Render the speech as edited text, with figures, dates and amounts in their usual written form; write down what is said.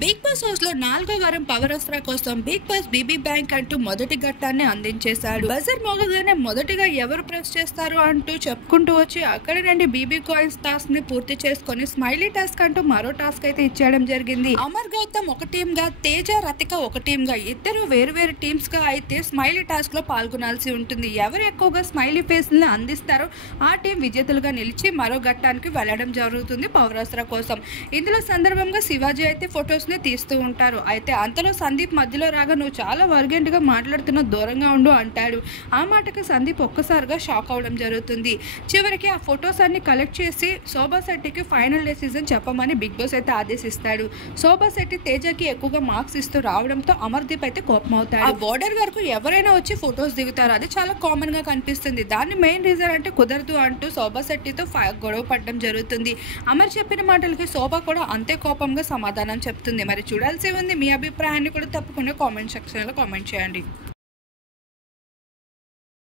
Big boss house లో 4వ వారం పవర్ అస్త్రా కోసం బిగ్ బాస్ బీబీ బ్యాంక్ అంటూ మొదటి ఘట్టాన్ని అందించేశాడు. బజర్ మోగగానే మొదటిగా ఎవరు ప్రెస్ చేస్తారు అంటూ చెప్పుకుంటూ వచ్చి అక్కడి నుండి బీబీ కాయిన్స్ టాస్క్ ని పూర్తి చేసుకుని స్మైలీ టాస్క్ అంటూ మరో టాస్క్ అయితే ఇచ్చేయడం జరిగింది. అమర్ గౌతమ్ ఒక టీమ్ గా, తేజ రతిక ఒక టీమ్ గా, ఇద్దరు వేరు టీమ్స్ గా అయితే స్మైలీ టాస్క్ లో పాల్గొనాల్సి ఉంటుంది. ఎవరు ఎక్కువగా స్మైలీ ఫేస్ ని అందిస్తారో ఆ టీం విజేతలుగా నిలిచి మరో ఘట్టానికి వెళ్లడం జరుగుతుంది పవర్ అస్త్రా కోసం. ఇందులో సందర్భంగా శివాజీ అయితే ఫోటోస్ ని తీస్తూ ఉంటారు. అయితే అంతలో సందీప్ మధ్యలో రాగా నువ్వు చాలా వర్గెంట్ గా మాట్లాడుతున్న, దూరంగా ఉండు అంటాడు. ఆ మాటకి సందీప్ ఒక్కసారిగా షాక్ అవడం జరుగుతుంది. చివరికి ఆ ఫొటోస్ అన్ని కలెక్ట్ చేసి శోభా శెట్టికి ఫైనల్ డెసిజన్ చెప్పమని బిగ్ బాస్ అయితే ఆదేశిస్తాడు. శోభా శెట్టి తేజకి ఎక్కువగా మార్క్స్ ఇస్తూ రావడంతో అమర్దీప్ అయితే కోపం అవుతాడు. ఆ బోర్డర్ వరకు ఎవరైనా వచ్చి ఫొటోస్ దిగుతారు, అది చాలా కామన్ గా కనిపిస్తుంది. దాన్ని మెయిన్ రీజన్ అంటే కుదరదు అంటూ శోభా శెట్టితో గొడవ పడడం జరుగుతుంది. అమర్ చెప్పిన మాటలకి శోభ కూడా అంతే కోపంగా సమాధానం చెప్తుంది. మరి చూడాల్సి ఉంది. మీ అభిప్రాయాన్ని కూడా తప్పకుండా కామెంట్ సెక్షన్ లో కామెంట్ చేయండి.